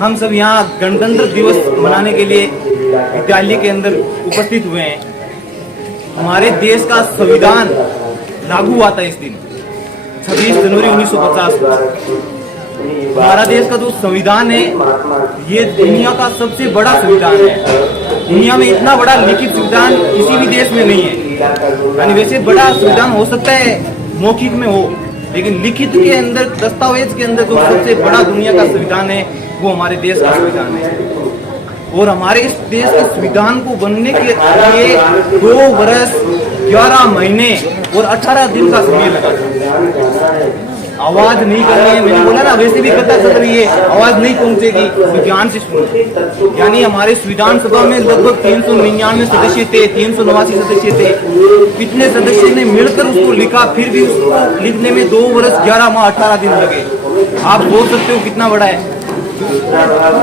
हम सब यहाँ गणतंत्र दिवस मनाने के लिए विद्यालय के अंदर उपस्थित हुए हैं। हमारे देश का संविधान लागू हुआ था इस दिन 26 जनवरी 1950 को। हमारा देश का जो संविधान है ये दुनिया का सबसे बड़ा संविधान है। दुनिया में इतना बड़ा लिखित संविधान किसी भी देश में नहीं है। यानी वैसे बड़ा संविधान हो सकता है मौखिक में हो, लेकिन लिखित के अंदर दस्तावेज के अंदर जो सबसे बड़ा दुनिया का संविधान है वो हमारे देश का संविधान है। और हमारे इस देश के संविधान को बनने के लिए 2 वर्ष 11 महीने और 18 दिन का समय लगा। आवाज नहीं करनी है, मैंने बोला ना, वैसे भी कथा चल रही है, आवाज नहीं पहुंचेगी, विज्ञान से सुनो। यानी हमारे संविधान सभा में लगभग 399 सदस्य थे, 389 सदस्य थे। इतने सदस्य ने मिलकर उसको लिखा, फिर भी उसको लिखने में 2 वर्ष 11 माह 18 दिन लगे। आप बोल सकते हो कितना बड़ा है।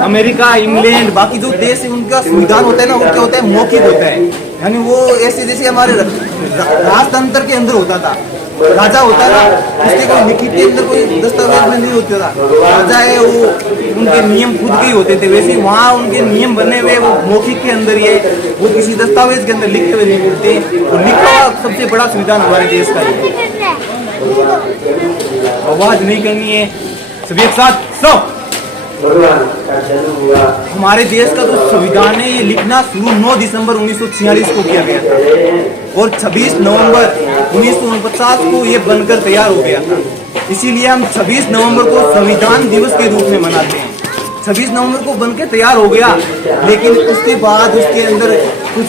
अमेरिका, इंग्लैंड, बाकी जो देश है उनका संविधान होता है ना, वो क्या होता है, मौखिक होता है। यानी वो ऐसे जैसे हमारे राजतंत्र के अंदर होता था, राजा होता था, उसके कोई लिखित के अंदर कोई दस्तावेज में नहीं होता था। राजा है वो, उनके नियम खुद के ही होते थे। वैसे वहाँ उनके नियम बने हुए वो मौखिक के अंदर ही है, वो किसी दस्तावेज के अंदर लिखते हुए नहीं मिलते। और लिखा हुआ सबसे बड़ा संविधान हमारे देश का है। आवाज नहीं करनी है, सभी एक साथ सब। हमारे देश का जो संविधान है ये लिखना शुरू 9 दिसंबर 1946 को किया गया था और 26 नवंबर 1949 को ये बनकर तैयार हो गया था। इसीलिए हम 26 नवंबर को संविधान दिवस के रूप में मनाते हैं। 26 नवंबर को बनकर तैयार हो गया, लेकिन उसके बाद उसके अंदर कुछ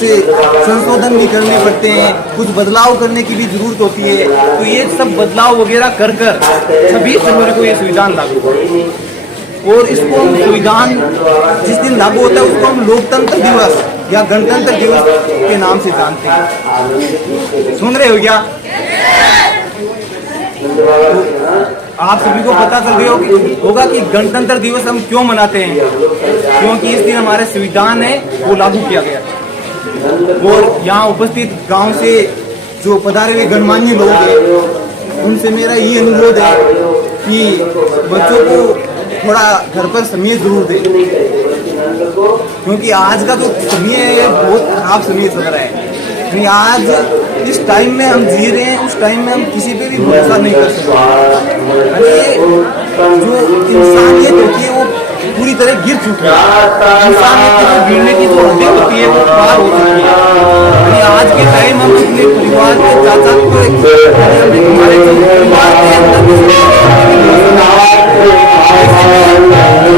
संशोधन भी करने पड़ते हैं, कुछ बदलाव करने की भी जरूरत होती है। तो ये सब बदलाव वगैरह कर 26 जनवरी को ये संविधान लागू हुआ। और इसको हम संविधान जिस दिन लागू होता है उसको हम लोकतंत्र दिवस या गणतंत्र दिवस के नाम से जानते हैं। सुन रहे हो क्या? तो आप सभी को पता चल गया होगा कि गणतंत्र दिवस हम क्यों मनाते हैं। क्योंकि इस दिन हमारे संविधान है वो लागू किया गया। और यहाँ उपस्थित गांव से जो पधारे हुए गणमान्य लोग हैं उनसे मेरा ये अनुरोध है कि बच्चों को थोड़ा घर पर समय जरूर दें, क्योंकि आज का जो समय है बहुत खराब समय चल रहा है। आज इस टाइम में हम जी रहे हैं, उस टाइम में हम किसी पे भी भरोसा नहीं कर सकते। जो इंसानियत होती है वो पूरी तरह गिर चुकी है। इंसानियत की जो गिरने की जो हदें होती है वो पार हो चुकी है। आज के टाइम हम अपने परिवार के चाचा को हमारे जो परिवार के अंदर